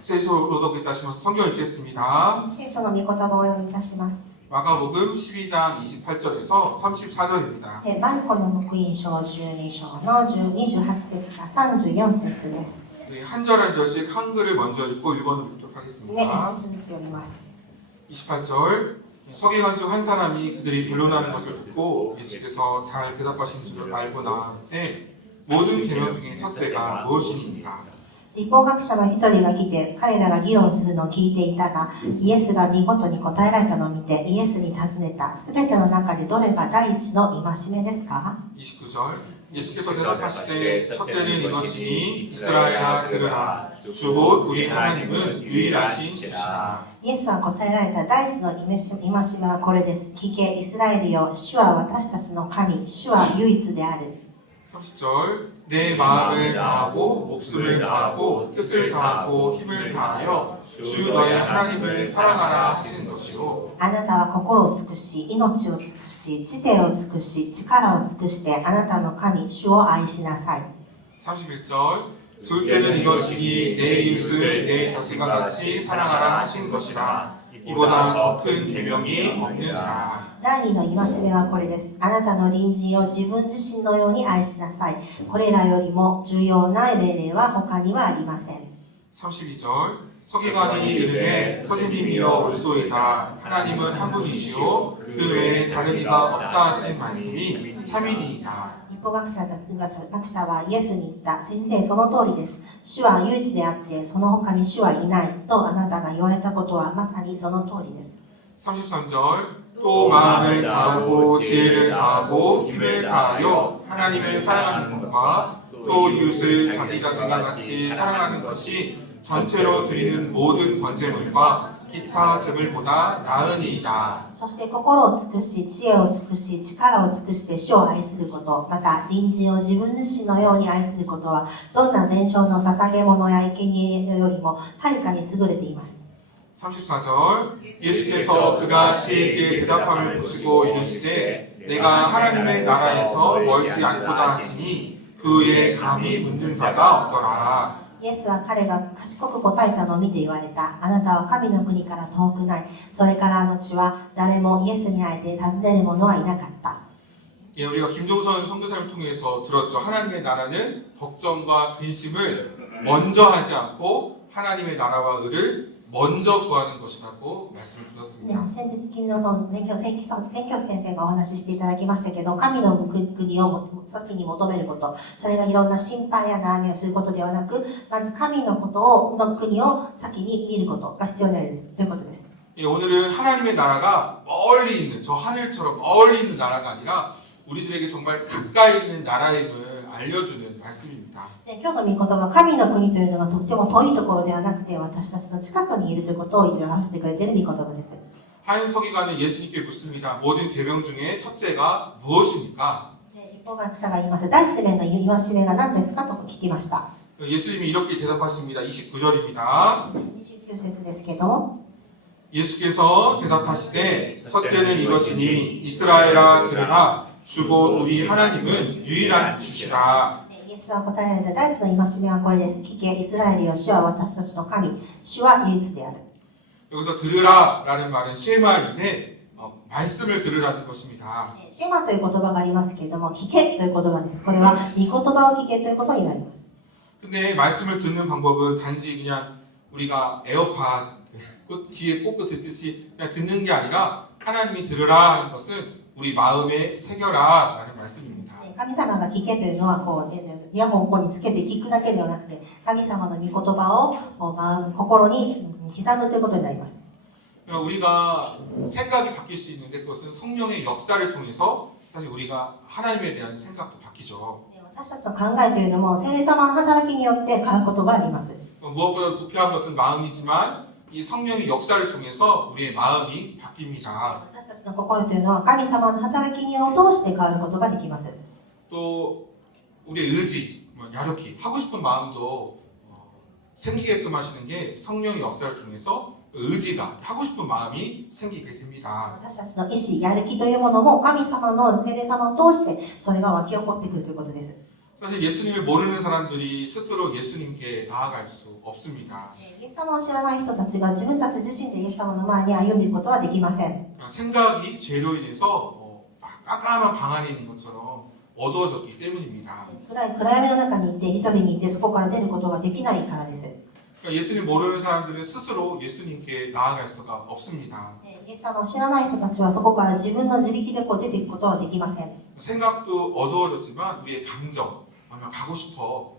聖書を朗読いたします。 성경 읽겠습니다. 聖書の御言葉をお読みいたします。 마가복음 12장 28절에서 34절입니다. マルコの福音書12章の28節から34節です。 네, 한 절 한 절씩 한글을 먼저 읽고 일본어를 읽도록 ね、하겠습니다. 一節ずつ読みます。 28절 서기관 중 한 사람이 그들이 변론하는 것을 듣고 예수께서 잘 대답하신 줄을 알고 나한테 모든 계명 중에 첫째가 무엇입니까? 立法学者の一人が来て、彼らが議論するのを聞いていたが、イエスが見事に答えられたのを見て、イエスに尋ねた。すべての中でどれが第一の戒めですか？ 29절 예수께서 대답하시되 첫째는 이것이니 이스라엘아 들으라 주 곧 우리 하나님은 유일하신 주시라. イエスは答えられた。第一の戒めはこれです。聞け、イスラエルよ。主は私たちの神。主は唯一である。 30절 내 마음을 다하고 목숨을 다하고 뜻을 다하고 힘을 다하여 주 너의 하나님을 사랑하라 하시는 것이요. あなたは心を尽くし、命を尽くし、知性を尽くし、力を尽くして、あなたの神、主を愛しなさい。 31절 둘째는 이것이니 내 이웃을 내 자신과 같이 사랑하라 하신 것이라. 이보다 더 큰 계명이 없느니라. 第二の戒めはこれです。あなたの隣人を自分自身のように愛しなさい。これらよりも重要な命令は他にはありません。 32절 서기관이 이르되 선생님이여 올소이다. 하나님은 한 분이시오. 그 외에 다른 이가 없다 하신 말씀이 참이니이다. 立法学者はイエスに言った。先生、その通りです。主は唯一であって、その他に主はいないとあなたが言われたことはまさにその通りです。 33절 또 마음을 다하고 지혜를 다하고 힘을 다하여 하나님을 사랑하는 것과 또 이웃을 자기 자신과 같이 사랑하는 것이 전체로 드리는 모든 번제물과 기타 제물보다 나으니이다. そして心を尽くし、知恵を尽くし、力を尽くして主を愛すること、また隣人を自分自身のように愛することは、どんな全焼の捧げ物や生贄よりもはるかに優れています。 34절 예수께서 그가 그에게 대답함을 보시고 이르시되 내가 하나님의 나라에서 멀지 않도다 하시니 그에 감히 묻는 자가 없더라. イエスは彼が賢く答えたのを見て言われた。あなたは神の国から遠くない。それから後は誰もイエスに会えて尋ねる者はいなかった。 예, 우리가 김종선 선교사를 통해서 들었죠. 하나님의 나라는 걱정과 근심을 먼저 하지 않고 하나님의 나라와 의를 먼저 구하는 것이라고 말씀을 ね、 드렸습니다. 先日金の選挙先生がお話ししていただきましたけど、神の国を先に求めること、それがいろんな心配や悩みをすることではなく、まず神のことの国を先に見ることが必要になるということです。 예, 오늘은 하나님의 나라가 멀리 있는 저 하늘처럼 멀리 있는 나라가 아니라 우리들에게 정말 가까이 있는 나라임을 알려주는 말씀입니다. 今日の御言葉は神の国というのがとっても遠いところではなくて私たちの近くにいるということを表してくれている御言葉です。 한 서기관은 예수님께 묻습니다. 모든 계명 중에 첫째가 무엇입니까? 立法学者が言います。第一名の戒めが何ですかと聞きました。 예수님이 이렇게 대답하십니다. 29절입니다. 29節ですけども 예수께서 대답하시되 첫째는 이것이니 이스라엘아 들으라 주 곧 우리 하나님은 유일한 주시라. イエスは答えられた。第一の戒めはこれです。聞け、イスラエルよ。主は私たちの神。主は唯一である。 여기서 들으라라는 말은 쉐마인데 말씀을 들으라는 것입니다. シェマという言葉がありますけれども、聞けという言葉です。これは御言葉を聞けということになります。 근데 말씀을 듣는 방법은 단지 그냥 우리가 에어팟 귀에 꽂고 듣듯이 그냥 듣는 게 아니라 하나님이 들으라 하는 것은 우리 마음에 새겨라라는 말씀입니다. 神様が聞けというのはこう、イヤホンをここにつけて聞くだけではなくて、神様の御言葉を心に刻むということになります。 우리가 생각이 바뀔 수 있는데 그것은 성령의 역사를 통해서 사실 우리가 하나님에 대한 생각도 바뀌죠. 私たちの考えというのも聖霊様の働きによって変わることがあります。 무엇보다 부패한 것은 마음이지만 이 성령의 역사를 통해서 우리의 마음이 바뀝니다. 私たちの心というのは神様の働きを通して変わることができます。 또 우리의 의지, 야력히 하고 싶은 마음도 생기게끔 하시는 게 성령의 역사를 통해서 의지가 하고 싶은 마음이 생기게 됩니다. 私たちの意志、やる気というものも神様の聖霊様を通してそれが湧き起こってくるということです。 사실 예수님을 모르는 사람들이 스스로 예수님께 나아갈 수 없습니다. イエス様を知らない人たちが自分たち自身でイエス様の前に歩んでいくことはできません。 생각이 죄로 인해서 깜깜한 방 안에 있는 것처럼 어두워졌기 때문입니다. 暗闇の中にいて一人にいてそこから出ることができないからです。 그러니까 예수님 모르는 사람들은 스스로 예수님께 나아갈 수가 없습니다. イエス様を知らない人たちはそこから自分の自力で出ていくことはできません。 생각도 어두워졌지만 우리의 감정, 아마 가고 싶어,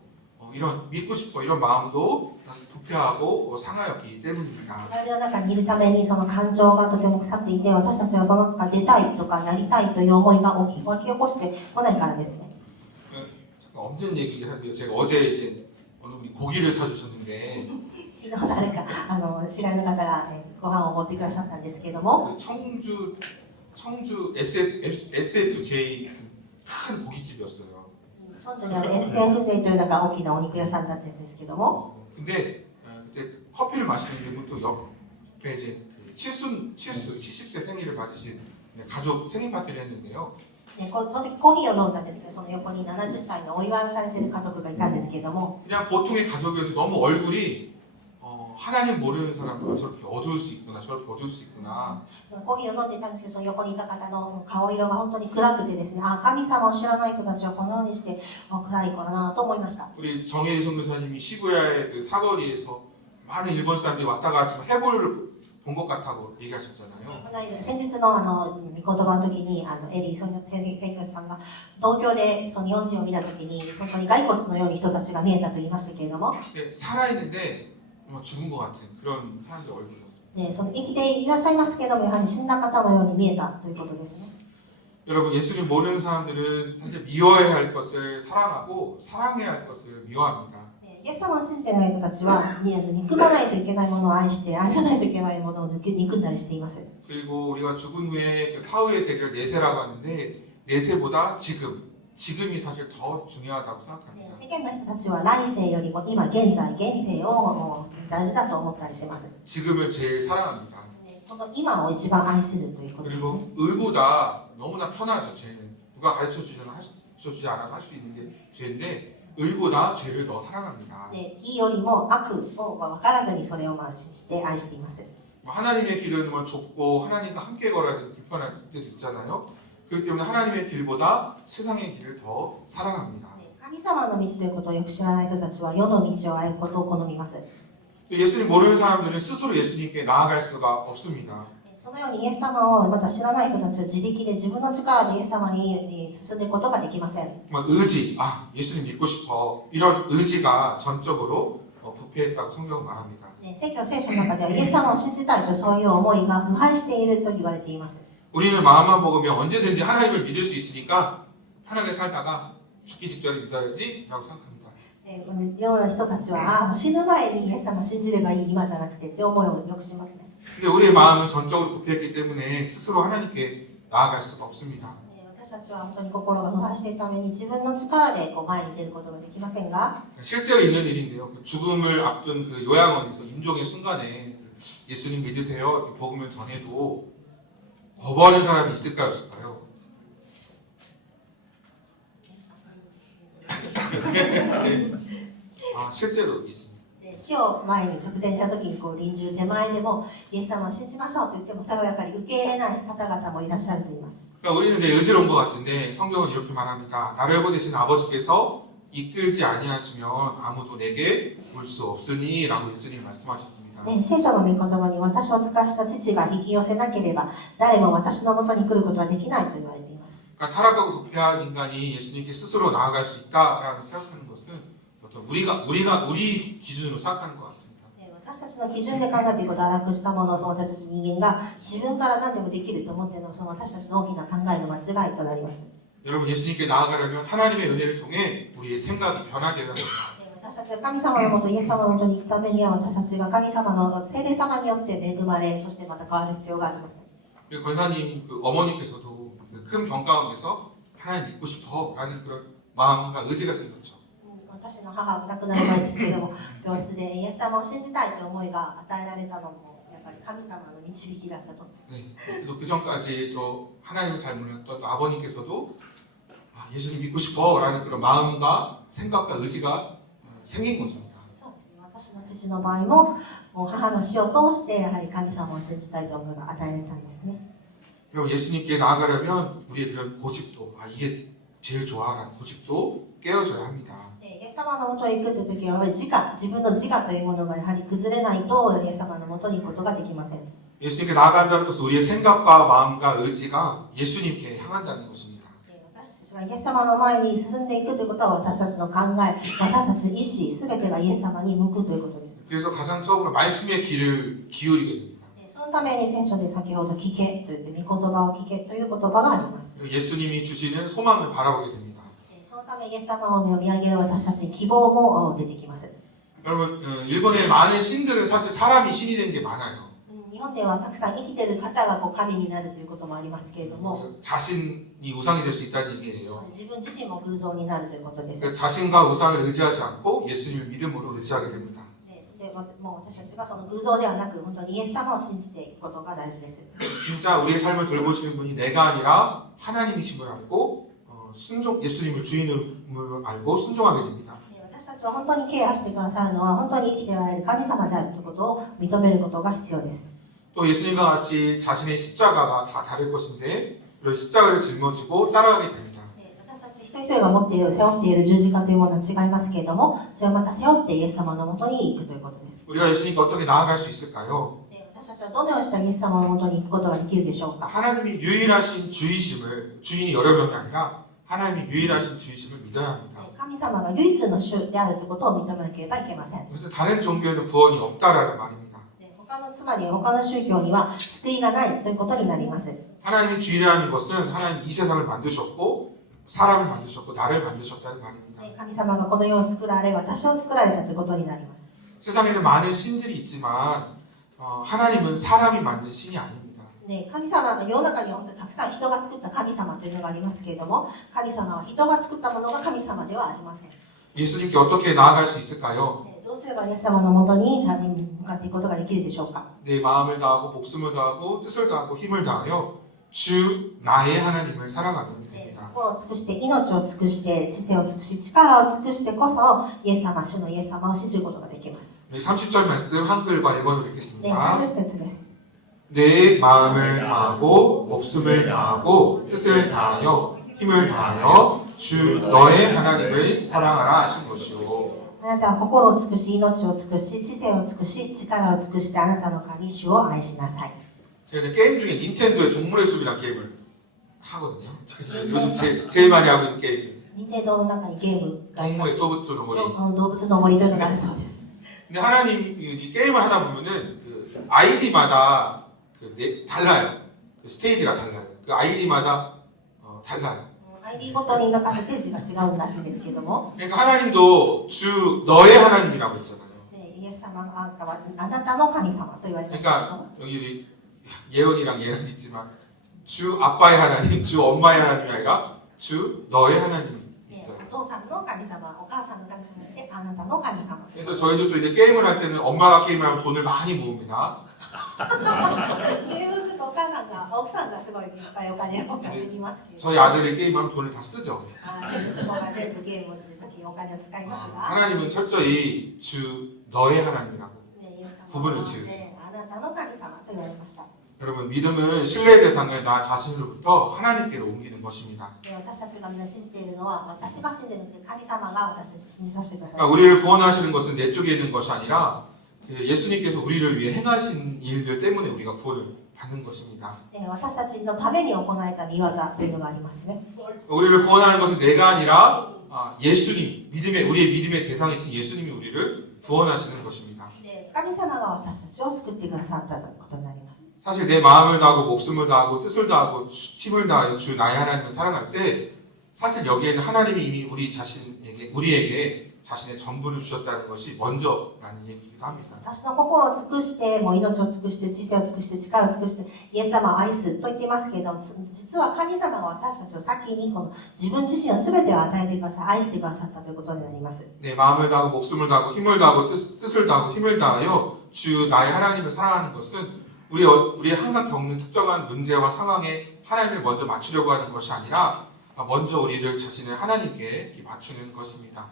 이런 믿고 싶어 이런 마음도 부패하고 상하였기 때문입니다. 暗闇の中にいるためにその感情がとても腐っていて私たちはその中出たいとかやりたいという思いが湧き起こしてこないからですね。 잠깐 없는 얘기를 하는데요. 제가 어제 이제 어느 분이 고기를 사주셨는데 昨日誰か知り合いの方がご飯を持ってくださったんですけども、 청주 SFJ 큰 고깃집이었어요. チョンチョにある SFJ というなんか大きなお肉屋さんだったんですけども、 근데 그때 커피를 마시는 분은 또 옆에 이제 칠순 70세 생일을 맞으신 가족 생일 파티를 했는데요. その時コーヒーを飲んだんですけど、その横に70歳のお祝いをされている家族がいたんですけども、 그냥 보통의 가족이어도 너무 얼굴이 하나님 모르는 사람들은 저렇게 어두울 수 있구나, 저렇게 어두울 수 있구나. コーヒーを飲んでいたんですけど、その横にいた方の顔色が本当に暗くてですね、神様を知らない人たちはこのようにして暗い子だなと思いました。 우리 정혜리 선교사님이 시부야의 그 사거리에서 많은 일본 사람들이 왔다 가지고 해골을 본 것 같다고 얘기하셨잖아요. この間先日の御言葉の時にエリー宣教師さんが東京でその日本人を見た時に本当に骸骨のように人たちが見えたと言いましたけれども、 살아있는데 죽은 것 같은 그런 사람들 얼굴이었어요. その生きていらっしゃいますけどもやはり死んだ方のように見えたということですね。 여러분 예수님 모르는 사람들은 사실 미워해야 할 것을 사랑하고 사랑해야 할 것을 미워합니다. イエス様を信じていない人たちは憎まないといけないものを愛して愛さないといけないものを憎んだりしています。 그리고 우리가 죽은 후에 그 사후의 세계를 내세라고 하는데 내세보다 지금이 사실 더 중요하다고 생각합니다. 世間の人たちは来世よりも今現在現世を大事だと思ったりします。 지금을 제일 사랑합니다. この今を一番愛するということですね。 그리고 의보다 너무나 편하죠. 죄는 누가 가르쳐주지 않아도 할 수 있는 게 죄인데 의보다 죄를 더 사랑합니다. 義よりも悪を分からずにそれを信じて愛しています。 하나님의 길은 좁고 하나님과 함께 걸어야 되는 불편할 때도 있잖아요. 그렇기 때문에 하나님의 길보다 세상의 길을 더 사랑합니다. 神様の道ということをよく知らない人たちは世の道を歩くことを好みます。 예수님 모르는 사람들은 스스로 예수님께 나아갈 수가 없습니다. そのようにイエス様をまた知らない人たちは自力で自分の力でイエス様に進んでいくことができません。 의지, 예수님 믿고 싶어 이런 의지가 전적으로 부패했다고 성경은 말합니다. 聖書の中ではイエス様を信じたいとそういう思いが腐敗していると言われています。 우리는 마음만 먹으면 언제든지 하나님을 믿을 수 있으니까 편하게 살다가 죽기 직전에 믿어야지 라고 생각합니다. 世の人たちは死ぬ前にイエス様を信じればいい今じゃなくてって思いをよくしますね。 근데 우리의 마음은 전적으로 부패했기 때문에 스스로 하나님께 나아갈 수가 없습니다. 私たちは本当に心が腐敗しているために自分の力で前に出ることができませんが、 실제로 있는 일인데요. 죽음을 앞둔 그 요양원에서 임종의 순간에 예수님 믿으세요 복음을 전해도 거부하는 사람이 있을까요, 없을까요? 네. 실제로 있습니다. 死を前に直前した時に臨終手前でもイエス様を信じましょうと言ってもそれをやっぱり受け入れない方々もいらっしゃると言います。 그러니까 우리는 의지로운 것 같은데 성경은 이렇게 말합니다. 나를 보내신 아버지께서 이끌지 아니하시면 아무도 내게 올 수 없으니 라고 예수님이 말씀하셨습니다. 聖書の御言葉に私を使わした父が引き寄せなければ誰も私のもとに来ることはできないと言われています。 그러니까 타락하고 부패한 인간이 예수님께 스스로 나아갈 수 있다라고 생각하는 것은 어떤 우리 기준으로 생각하는 것 같습니다. 私たちの基準で考えていることを堕落したものを私たち人間が自分から何でもできると思っているのはその私たちの大きな考えの間違いとなります。 여러분 예수님께 나아가려면 하나님의 은혜를 통해 우리의 생각이 변하게 해야 합니다. 私たちが神様のもとイエス様のもとに行くためには私たちが神様の聖霊様によって恵まれそしてまた変わる必要があります。 그리고 권사님 어머니께서도 큰 병 가운데서 하나님 믿고 싶어라는 그런 마음과 의지가 생겼죠. 私の母が亡くなる前ですけれども病室でイエス様を信じたいという思いが与えられたのもやっぱり神様の導きだったと。 네. 또 그 전까지 또 하나님을 잘 몰랐던 또 아버님께서도 예수님 믿고 싶어라는 그런 마음과 생각과 의지가 생긴 것입니다. そうですね。私の父の場合も、もう母の死を通してやはり神様を信じたいという思いが与えられたんですね。 그럼 예수님께 나아가려면 우리의 그런 고집도 이게 제일 좋아라는 고집도 깨어져야 합니다. イエス様のもとへ行くという時は、自分の自我というものがやはり崩れないと、イエス様のもとに行くことができません。 예수님께 나아간다는 것은 우리의 생각과 마음과 의지가 예수님께 향한다는 것입니다. 私たちがイエス様の前に進んでいくということは、私たちの考え、私たちの意志、すべてがイエス様に向くということです。 그래서 가장 처음으로 말씀의 귀를 기울이게 됩니다. そのために聖書で先ほど聞けと言って、御言葉を聞けという言葉があります。 예수님이 주시는 소망을 바라보게 됩니다. そのためイエス様を見上げる私たちに希望も出てきます。 여러분, 일본의 많은 신들은 사실 사람이 신이 된 게 많아요. 日本ではたくさん生きている方が神になるということもありますけれども、 자신이 우상이 될 수 있다는 얘기예요. 自分自身も偶像になるということです。 자신과 우상을 의지하지 않고 예수님을 믿음으로 의지하게 됩니다. でもう私たちがその偶像ではなく、本当にイエス様を信じていくことが大事です。 진짜 우리의 삶을 돌보시는 분이 내가 아니라 하나님이신 걸 알고 예수님을 주인을 알고 순종하게 됩니다. 私たちは本当にケアしてくださるのは、本当に生きておられる神様であるということを認めることが必要です。 또 예수님과 같이 자신의 십자가가 다 다를 것인데 그런 십자가를 짊어지고 따라가게 됩니다. 私たち一人一人が持っている、背負っている十字架というものは違いますけれども、それをまた背負ってイエス様のもとに行くということです。 우리가 예수님께 어떻게 나아갈 수 있을까요? 私たちはどのようにしたらイエス様のもとに行くことができるでしょうか。 하나님이 유일하신 주이심을 주인이 여러 명이 아니라 하나님이 유일하신 주이심을 믿어야 합니다. 神様が唯一の主であるということを認めなければいけません。 그래서 다른 종교에는 구원이 없다라는 말입니다. つまり他の宗教には救いがないということになります。 하나님이 주인이라는 것은 하나님 이 세상을 만드셨고 사람을 만드셨고 나를 만드셨다는 말입니다. 神様がこの世を作られ、私を作られたということになります。 세상에는 많은 신들이 있지만 하나님은 사람이 만든 신이 아닙니다. 神様が世の中に本当にたくさん人が作った神様というのがありますけれども、神様は人が作ったものが神様ではありません。 예수님께 어떻게 나아갈 수 있을까요? どうすればイエス様のもとに向かっていくことができるでしょうか。 내 마음을 다하고 목숨을 다하고 뜻을 다하고 힘을 다하여 주 나의 하나님을 사랑하면 됩니다. 心を尽くして、命を尽くして、知性を尽くし、力を尽くしてこそ、イエス様、主のイエス様を信じることができます。 30절 말씀 한글과 일본어로 で、 읽겠습니다. 30節です。 내 마음을 다하고 목숨을 다하고 뜻을 다하여 힘을 다하여 주 너의 하나님을 사랑하라 하신 것이요. あなたは心を尽くし、命を尽くし、知性を尽くし、力を尽くしてあなたの神主を愛しなさい。 제가 게임 중에 닌텐도의 동물의 숲이라는 게임을 하거든요. 요즘 제일 많이 하고 있는 게임. 任天堂の中にゲームがあります。 동물의 도부터 동물이. 動物の森というのがあるそうです。 근데 하나님 이 게임을 하다 보면은 그 아이디마다 달라요. 그 스테이지가 달라요. 그 아이디마다 달라요. ID ごとになんかステージが違うらしいんですけども、 그러니까 하나님도 주 너의 하나님이라고 했잖아요. イエス様があなたの神様と言われましたけども、 그러니까 여기 예언이랑 예언이 있지만 주 아빠의 하나님, 주 엄마의 하나님이 아니라 주 너의 하나님이 있어요. お父さんの神様、お母さんの神様であなたの神様。 그래서 저희들도 이제 게임을 할 때는 엄마가 게임을 하면 돈을 많이 모읍니다. ゲームするとお母さんが、奥さんがすごいいっぱいお金を稼ぎますけど、 저희 아들이 게임하면 돈을 다 쓰죠. 息子が全部ゲームの時お金を使いますが、 하나님은 철저히 주 너의 하나님이라고. イエス様 구분을 は 지으세요. あなたの神様と言われました。 여러분 믿음은 신뢰의 대상을 나 자신으로부터 하나님께로 옮기는 것입니다. 私たちがみんな信じているのは、私が信じるので神様が私たちを信じさせてください。 그러니까 우리를 구원하시는 것은 내 쪽에 있는 것이 아니라 예수님께서 우리를 위해 행하신 일들 때문에 우리가 구원을 받는 것입니다. 私たちのために行われた見業というのがありますね。 우리를 구원하는 것은 내가 아니라 예수님, 우리의 믿음의 대상이신 예수님이 우리를 구원하시는 것입니다. 神様が私たちを救ってくださったことになります。 사실 내 마음을 다하고 목숨을 다하고 뜻을 다하고 힘을 다하여 주 나의 하나님을 사랑할 때 사실 여기에는 하나님이 이미 우리에게 자신의 전부를 주셨다는 것이 먼저라는 얘기이기도 합니다. 私の心を尽くして、もう命を尽くして、知性を尽くして、力を尽くして、イエス様を愛すと言っていますけれども、実は神様が私たちを先にこの自分自身の全てを与えてください、愛してくださったということになります。 내 마음을 다하고 목숨을 다하고 힘을 다하고 뜻을 다하고 힘을 다하여 주 나의 하나님을 사랑하는 것은 우리 항상 겪는 특정한 문제와 상황에 하나님을 먼저 맞추려고 하는 것이 아니라 먼저 우리를 자신을 하나님께 이렇게 맞추는 것입니다.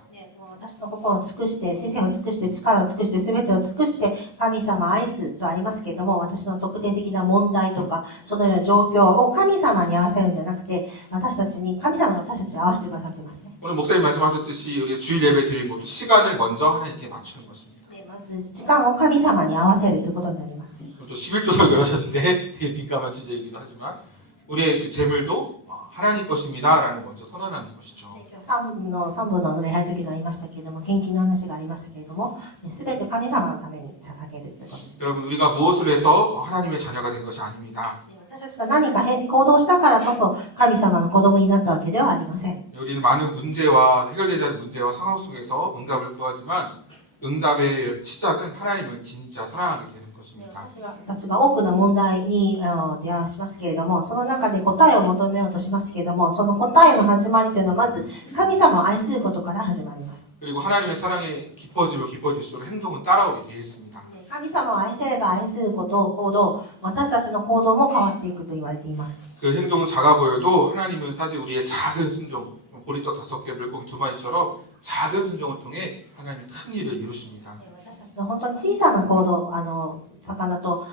私の心を尽くして、視線を尽くして、力を尽くして、全てを尽くして、神様を愛すとありますけれども、私の特定的な問題とか、そのような状況を神様に合わせるんじゃなくて、私たちに、神様が私たちに合わせてくださっていますね。 오늘 목사님 말씀하셨듯이 우리가 주일 예배 드리는 것도 시간을 먼저 하나님께 맞추는 것입니다. まず、時間を神様に合わせるということになります。 또 11조를 그러셨는데 되게 민감한 주제이기도 하지만 우리의 그 재물도 하나님 것입니다라는 먼저 선언하는 것이죠. 3分の礼拝の時にありましたけれども、献金の話がありましたけれども、すべて神様のために捧げるということです。 여러분 우리가 무엇을 해서 하나님의 자녀가 된 것이 아닙니다. 私たちが何か行動したからこそ神様の子供になったわけではありません。 우리는 많은 문제와 해결되지 않는 문제와 상황 속에서 응답을 구하지만 응답의 시작은 하나님을 진짜 사랑하게 되는 것입니다. 私たちが多くの問題に出会わしますけれども、その中で答えを求めようとしますけれども、その答えの始まりというのはまず神様を愛することから始まります。 그리고 하나님의 사랑이 깊어지면 깊어질수록 행동은 따라오게 되어 있습니다. 神様を愛せれば愛することほど私たちの行動も変わっていくと言われています。 그 행동은 작아 보여도 하나님은 사실 우리의 작은 순종, 보리떡 5개, 물고기 2마리처럼 작은 순종을 통해 하나님은 큰 일을 이루십니다. 私たちの本当に小さな行動、魚と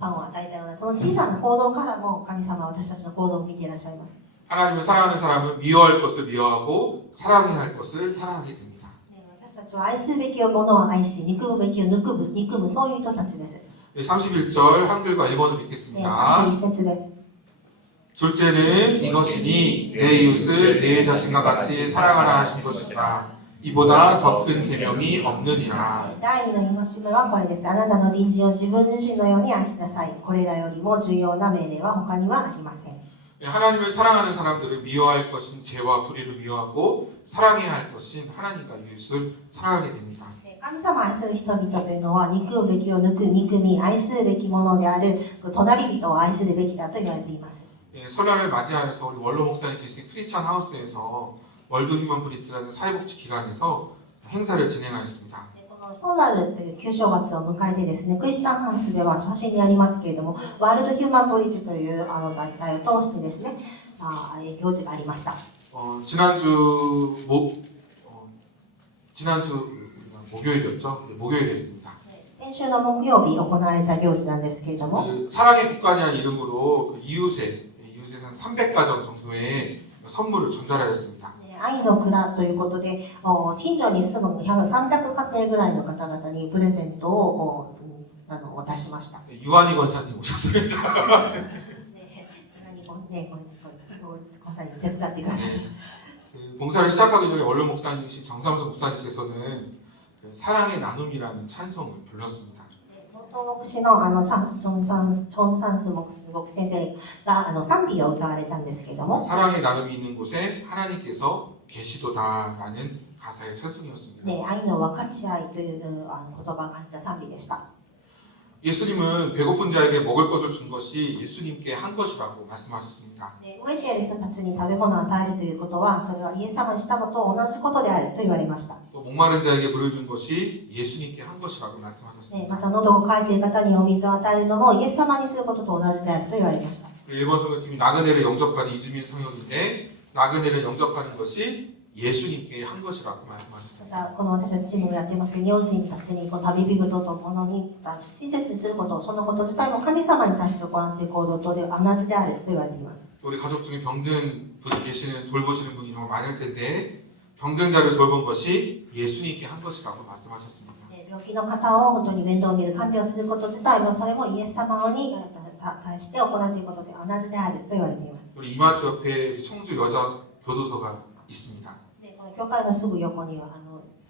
パンを与えたようなその小さな行動からも神様は私たちの行動を見ていらっしゃいます。 하나님을 사랑하는 사람은 미워할 것을 미워하고 사랑해야 할 것을 사랑하게 됩니다. 私たちは愛すべきものを愛し、憎むべきを憎む、そういう人たちです。 31절 한글과 일본어로 읽겠습니다. 31節です。 둘째는 이것이니 내 이웃을 내 자신과 같이 사랑하라 하신 것이다. 이보다 더 큰 계명이 없느니라. 第二の戒めはこれです。あなたの隣人を自分自身のように愛しなさい。これらよりも重要な命令は他にはありません。 하나님을 사랑하는 사람들은 미워할 것인 죄와 불의를 미워하고 사랑해야 할 것인 하나님과 이웃을 사랑하게 됩니다. 神様を愛する人々というのは憎むべきを憎み、愛するべきものである隣人を愛するべきだと言われています。 설날을 맞이하여서 우리 원로 목사님 계신 크리스찬 하우스에서 월드 휴먼 브릿지라는 사회복지 기관에서 행사를 진행하였습니다. ソーラルという旧正月を迎えてですね、クリスチャンハウスでは写真にありますけれども、ワールドヒューマンブリッジという団体を通してですね、行事がありました。 지난주 목요일이었죠? 목요일이었습니다. 先週の木曜日行われた行事なんですけれども、 사랑의 국가라는 이름으로 그 이웃에는 300가정 정도의 선물을 전달하였습니다. 愛の蔵ということで、近所に住む300家庭ぐらいの方々にプレゼントを出しました。 유한이 권사님 오셨습니다. ごさんに手伝ってください。 봉사를 시작하기 전에 원로 목사님이신 정삼수 목사님께서는 사랑의 나눔이라는 찬송을 불렀습니다. 東牧師のチョン・サンス牧師先生が賛美を歌われたんですけれども、 사랑의 나눔이 있는 곳에 하나님께서 계시도다라는 가사의 찬송이었습니다. 愛の分かち合いという言葉が入った賛美でした。 예수님은 배고픈 자에게 먹을 것을 준 것이 예수님께 한 것이라고 말씀하셨습니다. 飢えている人たちに食べ物を与えるということは、それはイエス様にしたのと同じことであると言われました。 또 목마른 자에게 물을 준 것이 예수님께 한 것이라고 말씀하셨습니다. また喉を渇いている方にお水を与えるのもイエス様にすることと同じであると言われました。 일본 성교팀이 나그네를 영접하는 이주민 성역인데 나그네를 영접하는 것이 예수님께 한 것이라고 말씀하셨습니다. またこの私たちチームをやっています日本人たちに旅人とものに親切にすること、そのこと自体も神様に対して行っている行動と同じであると言われています。 우리 가족 중에 병든 분이 계시는 돌보시는 분이 정말 많을 텐데 병든 자를 돌본 것이 예수님께 한 것이라고 말씀하셨습니다. 病気の方を本当に面倒を見る看病すること自体もそれもイエス様に対して行っていることで同じであると言われています。 우리 이마트 옆에 청주 여자 교도소가 있습니다. この教会のすぐ横には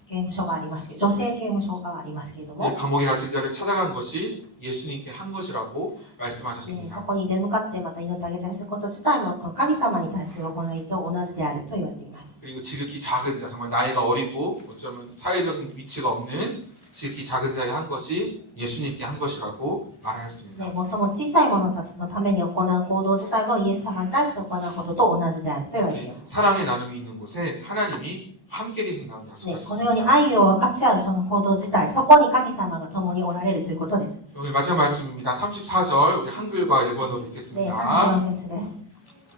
刑務所がありますけど、女性刑務所がありますけれども、 감옥에 갇힌 자를 찾아간 것이 예수님께 한 것이라고 말씀하셨습니다. そこに出向かってまた祈ってあげたりすること自体も神様に対する行いと同じであると言われています。 그리고 지극히 작은 자, 정말 나이가 어리고 어쩌면 사회적인 위치가 없는 지극히 작은 자에 한 것이 예수님께 한 것이라고 말하였습니다. 最も小さい者たちのために行う行動自体もイエス様に対して行うことと同じであると言われています。 사랑의 나눔이 있는 곳에 하나님이 함께 계신다고 このよう 약속하셨습니다. に愛を分かち合うその行動自体、そこに神様が共におられるということです。 오늘 마지막 말씀입니다. 34절 우리 한글과 일본어로 で、 읽겠습니다. 34節です。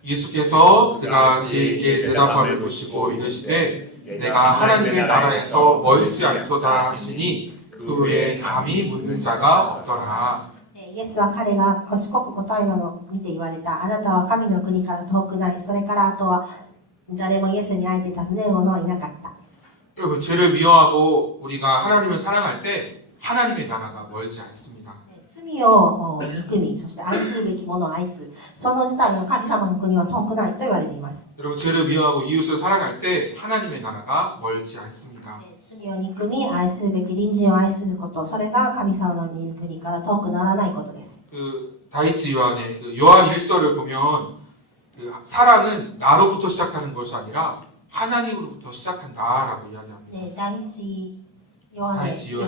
예수께서 그가 제게 대답함을 보시고 이르시되 내가 하나님의 나라에서 멀지 않도다 하시니 그 외에 감히 묻는 자가 없더라. イエスは彼が賢く答えたのを見て言われた。あなたは神の国から遠くない。それからあとは誰もイエスに会えて尋ねる者はいなかった。 여러분, 죄를 미워하고 우리가 하나님을 사랑할 때 하나님의 나라가 멀지 않습니다. 罪を憎み、そして愛するべきものを愛す。その自体の神様の国は遠くないと言われています。 여러분, 죄를 미워하고 이웃을 사랑할 때 하나님의 나라가 멀지 않습니다. 罪を憎み、愛するべき隣人を愛すること、それが神様の国から遠くならないことです。 다이치 요한의 요한 1서를 보면 사랑은 나로부터 시작하는 것이 아니라 하나님으로부터 시작한다라고 이야기합니다. 第一ヨハ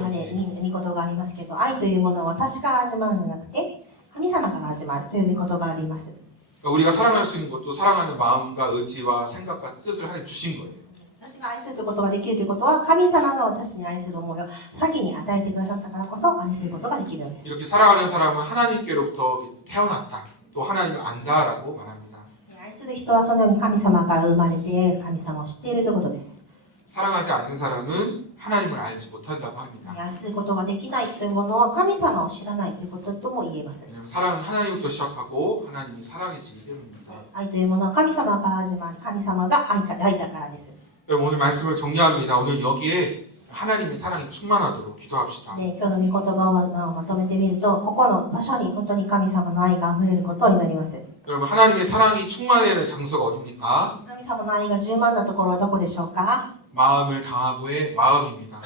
ネに御事がありますけど、愛というものは私から始まるのではなくて、神様から始まるという御事があります。 우리가 사랑할 수 있는 것도 사랑하는 마음과 의지와 생각과 뜻을 하나님 주신 거예요. 私が愛することができるということは、神様が私に愛する思いを先に与えてくださったからこそ愛することができるのです。 이렇게 사랑하는 사람은 하나님께로부터 태어났다. 또 하나님을 안다라고 말합니다. 愛する人はそのように神様から生まれて神様を知っているということです。 사랑하지 않는 사람은 하나님을 알지 못한다고 합니다. 愛することができないというものは神様を知らないということとも言えます。 왜냐하면 사랑은 하나님부터 시작하고 하나님이 사랑이시기 때문입니다. 愛というものは神様から始まり、神様が愛だからです。 여러분, 오늘 말씀을 정리합니다. 오늘 여기에 하나님의 사랑이 충만하도록 기도합시다. 今日の御言葉をまとめてみると、ここの場所に本当に神様の愛が溢れることになります。 여러분, 하나님의 사랑이 충만해야 장소가 어디입니까? 神様の愛が充満なところはどこでしょうか？ 마음을 다하고의 마음입니다.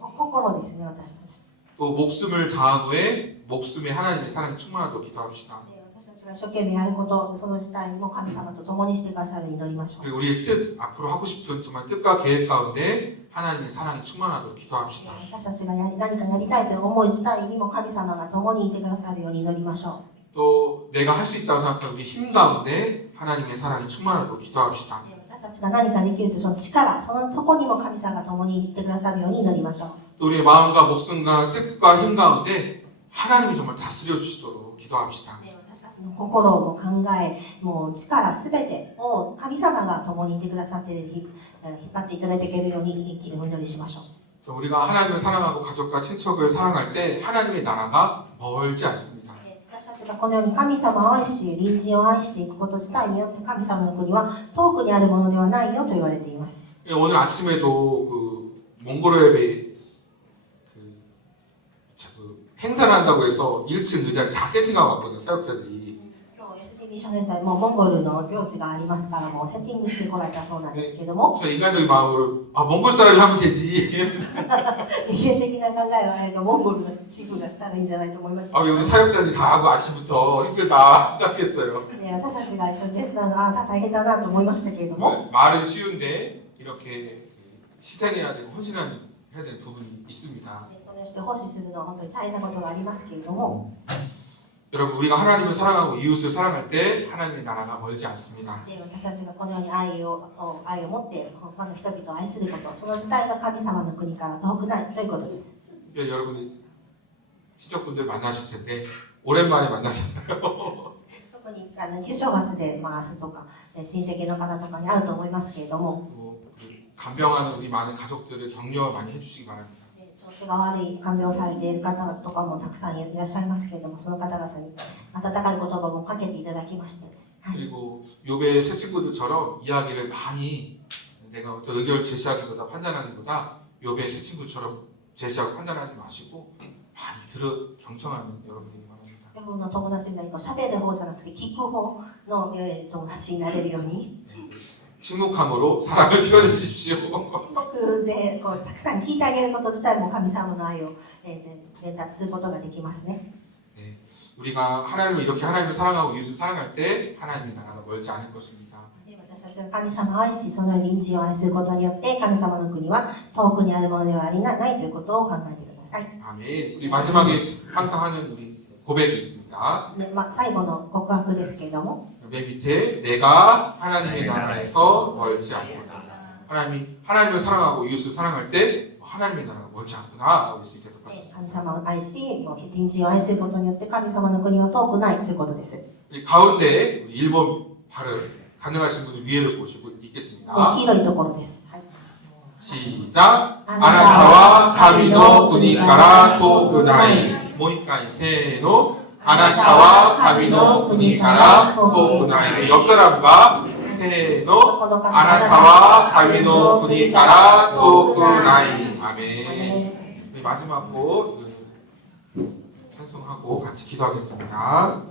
心ですね、私たち。 또 목숨을 다하고의 목숨에 하나님의 사랑이 충만하도록 기도합시다. 私たちが一生懸命やること、その自体も神様と共にしてくださるように祈りましょう。 그리고 우리의 뜻, 앞으로 하고 싶은 정말 뜻과 계획 가운데 하나님의 사랑이 충만하도록 기도합시다. 私たちが何かやりたいという思い自体にも神様が共にいてくださるように祈りましょう。 또 내가 할 수 있다고 생각하는 우리 힘 가운데 하나님의 사랑이 충만하도록 기도합시다. 私たちが何かできるというその力、そこにも神様が共にいてくださるように祈りましょう。 또 우리의 마음과 목숨과 뜻과 힘 가운데 하나님이 정말 다스려 주시도록 기도합시다. 私たちの心も考え、もう力すべてを神様が共にいてくださって引っ張っていただいていけるようにお祈りしましょう。 우리가 하나님을 사랑하고 가족과 친척을 사랑할 때 하나님의 나라가 멀지 않습니다. 私たちがこのように神様を愛し、隣人を愛していくこと自体によって神様の国は遠くにあるものではないよと言われています。 오늘 아침에도 몽골어협에 행사를 한다고 해서 1층 의자를 다 세팅하고 왔거든요, 사역자들이. 今日 STB 書店でもモンゴルの行事がありますからもうセッティングしてこられたそうなんですけども、 저 인간적인 마음으로 몽골 사람이 하면 되지. 人間的な考えはあれがモンゴルの地区がしたらいいんじゃないと思います。 왜 우리 사역자들이 다 하고 아침부터 힘들다 생각했어요. 私たちが一緒に手伝うのは大変だなと思いましたけれども、 말은 쉬운데 이렇게 희생해야 되고 헌신해야 되는 부분이 있습니다. このようにして奉仕するのは本当に大変なことがありますけれども、 여러분, 우리가 하나님을 사랑하고 이웃을 사랑할 때 하나님의 나라가 멀지 않습니다. 私たちがこのように愛を持って他の人々を愛すること、その自体が神様の国から遠くないということです。 여러분이 친척분들 만나실 텐데 오랜만에 만나잖아요. 特に旧正月で、明日とか親戚の方とかに会うと思いますけれども、 간병하는 우리 많은 가족들을 격려 많이 해주시기 바랍니다. 調子が悪い看病されている方とかもたくさんいらっしゃいますけれども、その方々に温かい言葉もかけていただきまして、 그리고 욥의 새 친구들처럼 이야기를 많이 내가 어떤 의견을 제시하기보다 판단하기보다 욥의 새 친구처럼 제시하고 판단하지 마시고 많이 들어 경청하는 여러분들이 바랍니다. ヨブの友達みたいに喋る方じゃなくて聞く方の友達になれるように、 침묵함으로 사랑을 표현해 주십시오. 沈黙でたくさん聞いてあげること自体も神様の愛を伝達することができますね。 네, 우리가 하나님을 이렇게 하나님을 사랑하고 이웃을 사랑할 때 하나님의 나라가 멀지 않을 것입니다. 私たちが神様を愛し、その隣人を愛することによって神様の国は遠くにあるものではないということを考えてください。 아멘. 우리 마지막에 항상 하는 우리 고백이 있습니다. で最後の告白ですけれども、 맨 밑에 내가 하나님의 나라에서 멀지 않구나. 하나님을 사랑하고 이웃을 사랑할 때 하나님의 나라가 멀지 않구나. 우리 수 있게 될 것입니다. 神様を愛し、隣人を愛することによって神様の国は遠くないということです。 가운데 우리 일본 발음 가능하신 분은 위에를 보시고 읽겠습니다. 黄色いところです。はい。 시작. 아나타와 가미노 군이가라 토쿠나이. 모이까이 세노. 아나타와 가미노 군이가라 토쿠나이. 옆 사람과 세노. 아나타와 가미노 군이가라 토쿠나이. 아멘. 네, 마지막 곡 찬송하고 같이 기도하겠습니다.